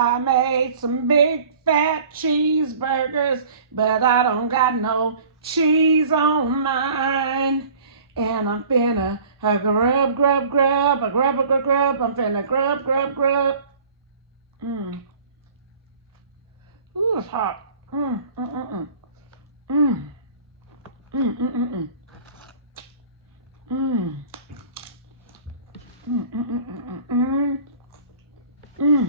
I made some big fat cheeseburgers, but I don't got no cheese on mine. And I'm finna grub, grub, grub, a grub, grub, grub. I'm finna grub, grub, grub. Ooh, it's hot. Mm, mm, mm, mm. Mm, mm, mm, mm. Mm. Mm, mm, mm, mm, mm. Mm.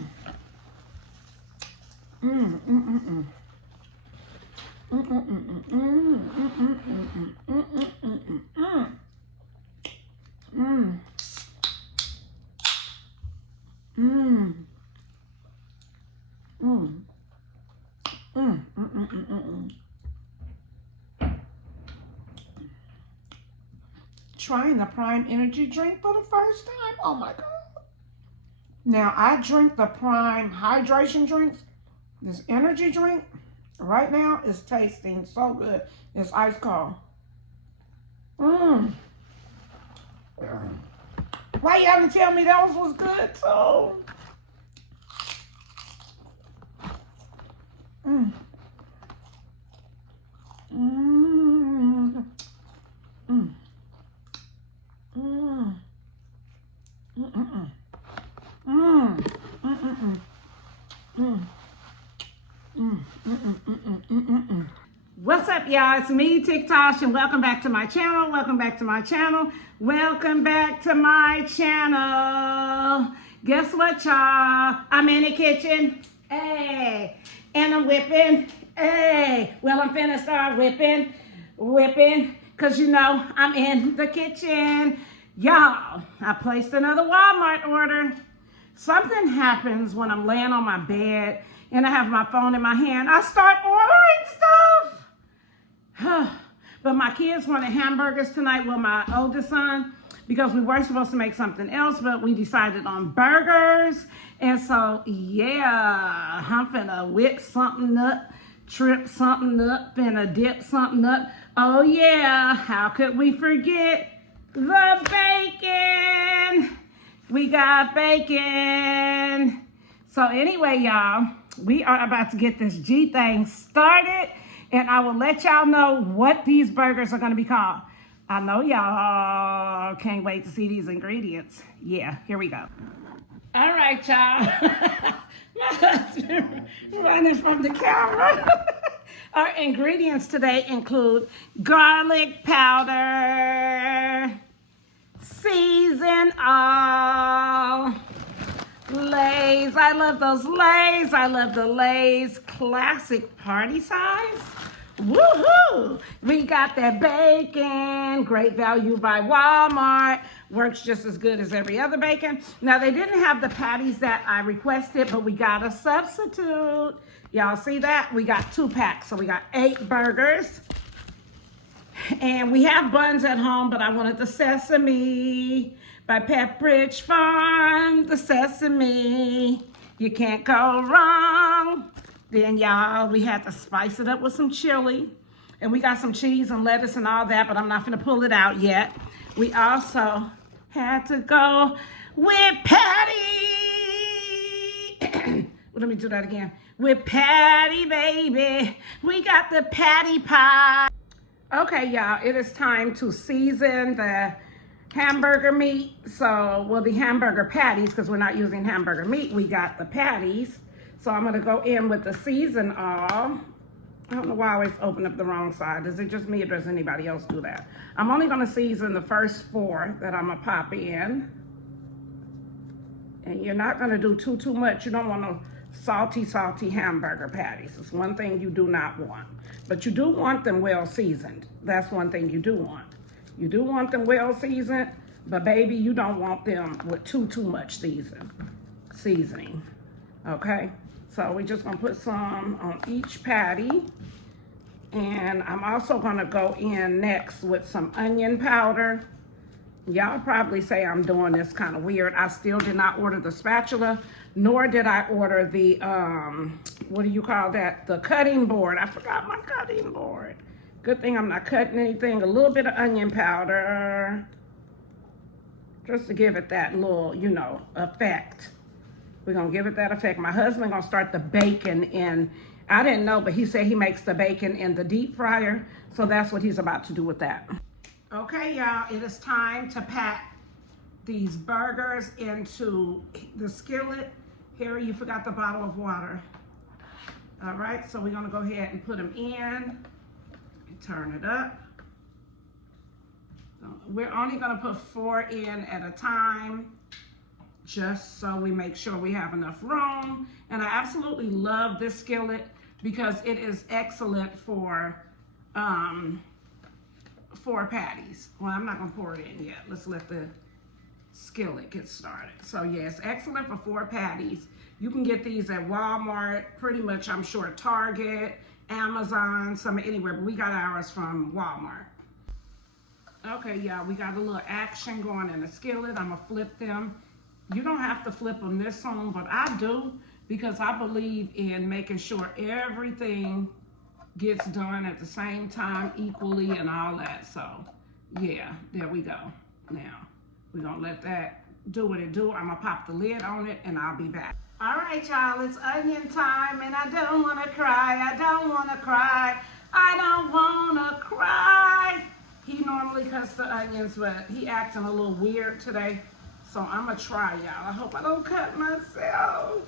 Mm, mm, mm, mm. Mm, mm, mm, mm, mm, mm, mm, mm, mm, mm, mm. Mm. Mm. Mm, mm, mm, mm, mm. Trying the Prime energy drink for the first time. Oh my God. Now I drink the Prime hydration drinks. This energy drink right now is tasting so good. It's ice cold. Mmm. Why you haven't tell me those was good too? Mmm. Mmm. Mmm. Mmm. Mmm. Mmm. Mmm. Mmm. Mmm. What's up, y'all? It's me, Tiktoshh, and welcome back to my channel. Welcome back to my channel. Welcome back to my channel. Guess what, y'all? I'm in the kitchen. Hey. And I'm whipping. Hey. Well, I'm finna start whipping. Because, you know, I'm in the kitchen. Y'all, I placed another Walmart order. Something happens when I'm laying on my bed and I have my phone in my hand. I start ordering stuff. But my kids wanted hamburgers tonight with my oldest son because we were supposed to make something else, but we decided on burgers. And so, yeah, I'm finna whip something up, trip something up, finna dip something up. Oh yeah, how could we forget the bacon? We got bacon. So anyway, y'all, we are about to get this G thing started, and I will let y'all know what these burgers are going to be called. I know y'all can't wait to see these ingredients. Yeah, here we go. All right, y'all. My husband running from the camera. Our ingredients today include garlic powder, season all, Lay's. I love those Lay's. I love the Lay's classic party size. Woohoo! We got that bacon, great value by Walmart. Works just as good as every other bacon. Now, they didn't have the patties that I requested, but we got a substitute. Y'all see that? We got 2 packs, so we got 8 burgers. And we have buns at home, but I wanted the sesame by Pepperidge Farm, the sesame. You can't go wrong. Then, y'all, we had to spice it up with some chili. And we got some cheese and lettuce and all that, but I'm not going to pull it out yet. We also had to go with patty. Let me do that again. With patty, baby. We got the patty pie. Okay, y'all, it is time to season the hamburger meat. So, well, the hamburger patties, because we're not using hamburger meat, we got the patties. So I'm gonna go in with the season all. I don't know why I always open up the wrong side. Is it just me or does anybody else do that? I'm only gonna season the first 4 that I'm gonna pop in. And you're not gonna do too much. You don't want no salty hamburger patties. It's one thing you do not want. But you do want them well seasoned. That's one thing you do want. You do want them well seasoned, but baby, you don't want them with too much seasoning. Okay? So we're just gonna put some on each patty. And I'm also gonna go in next with some onion powder. Y'all probably say I'm doing this kind of weird. I still did not order the spatula, nor did I order the, what do you call that? The cutting board. I forgot my cutting board. Good thing I'm not cutting anything. A little bit of onion powder, just to give it that little, you know, effect. We're going to give it that effect. My husband going to start the bacon in, I didn't know, but he said he makes the bacon in the deep fryer. So that's what he's about to do with that. Okay, y'all, it is time to pack these burgers into the skillet. Harry, you forgot the bottle of water. All right, so we're gonna go ahead and put them in. Turn it up. So we're only gonna put 4 in at a time, just so we make sure we have enough room. And I absolutely love this skillet because it is excellent for patties. Well, I'm not gonna pour it in yet. Let's let the skillet get started. So yeah, it's excellent for 4 patties. You can get these at Walmart, pretty much, I'm sure, Target, Amazon, some anywhere, but we got ours from Walmart. Okay, y'all, we got a little action going in the skillet. I'm gonna flip them. You don't have to flip them this long, but I do, because I believe in making sure everything gets done at the same time equally and all that. So yeah, there we go. Now we're gonna let that do what it do. I'm gonna pop the lid on it and I'll be back. All right, y'all, it's onion time, and I don't want to cry. I don't want to cry. I don't want to cry. He normally cuts the onions, but he acting a little weird today. So I'm going to try, y'all. I hope I don't cut myself.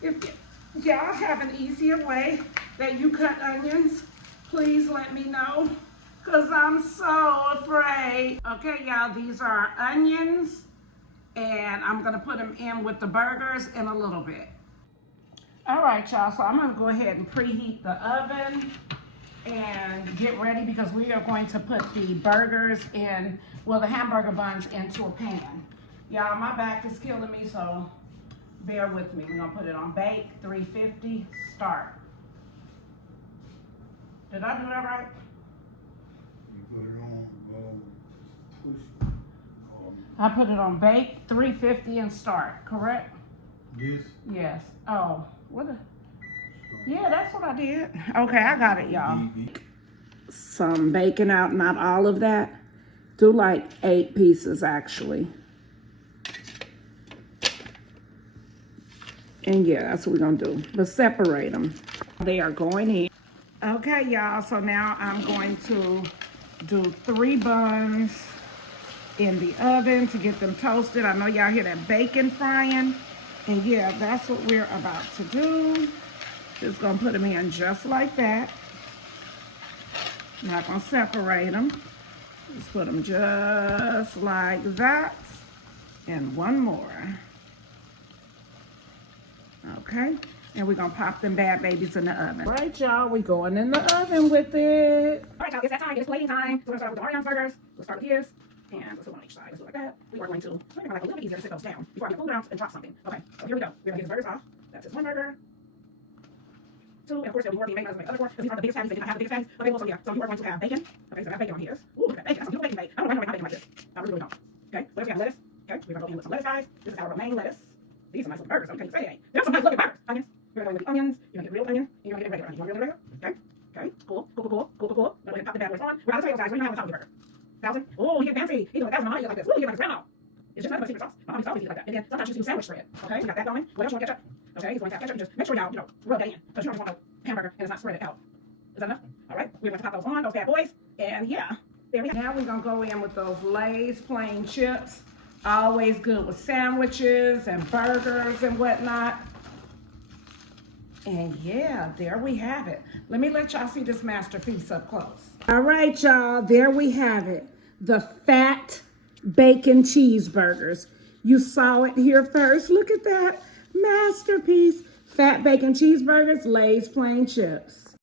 If y'all have an easier way that you cut onions, please let me know, because I'm so afraid. Okay, y'all, these are onions. And I'm gonna put them in with the burgers in a little bit. All right, y'all, so I'm gonna go ahead and preheat the oven and get ready, because we are going to put the burgers in, well, the hamburger buns into a pan. Y'all, my back is killing me, so bear with me. We're gonna put it on bake, 350, start. Did I do that right? You put it on, push. I put it on bake, 350, and start, correct? Yes. Yes. Oh, what a... Yeah, that's what I did. Okay, I got it, y'all. Some bacon out, not all of that. Do like 8 pieces, actually. And yeah, that's what we're gonna do. But separate them. They are going in. Okay, y'all, so now I'm going to do 3 buns in the oven to get them toasted. I know y'all hear that bacon frying. And yeah, that's what we're about to do. Just gonna put them in just like that. Not gonna separate them. Just put them just like that. And one more. Okay. And we're gonna pop them bad babies in the oven. All right, y'all, we going in the oven with it. All right, y'all, it's that time. It's plating time. So we're gonna start with the Ariana's burgers. We'll start with his. And let's do one on each side. Let's do it like that. We are going to make it like a little bit easier to sit those down before I pull it out and drop something. Okay, so here we go. We're gonna get the burgers off. That's just 1 burger. 2, and of course there'll be more being made. Let's make other 4, because these are the biggest patties. They did not have the biggest patties. Okay, well, so yeah, so you are going to have bacon. Okay, so I have bacon on here. Ooh, look at that bacon. That's some beautiful bacon made. I don't know why I make my bacon like this. I really don't. Okay, what else we got? Lettuce. Okay, we're gonna go in with some lettuce, guys. This is our romaine lettuce. These are nice looking burgers. Okay, you say they ain't. There's some nice looking burgers. Onions. We're gonna go with the onions. You're gonna get real onion. And you're gonna get regular onion. You want regular? Okay. Okay. Cool. Cool. Cool. Cool. Cool. Cool. Cool. Go ahead and pop the bad boys on. We're out of tomatoes, guys. What do you have on top of your burger? 1,000. Oh, he get fancy. He doing 1,000 on mine. Like this. Ooh, he like his grandma. It's just nothing but secret sauce. My mom used to always eat it like that. And then sometimes she used to do sandwich spread. Okay, we got that going. What else you want ketchup? Okay, he's going to have ketchup. And just make sure y'all, rub that in, because you don't just want a hamburger and it's not spread it out. Is that enough? All right, we're going to pop those on, those bad boys. And yeah, there we go. Now we're going to go in with those Lay's plain chips. Always good with sandwiches and burgers and whatnot. And yeah, there we have it. Let me let y'all see this masterpiece up close. All right, y'all, there we have it. The fat bacon cheeseburgers. You saw it here first. Look at that masterpiece. Fat bacon cheeseburgers, Lay's plain chips.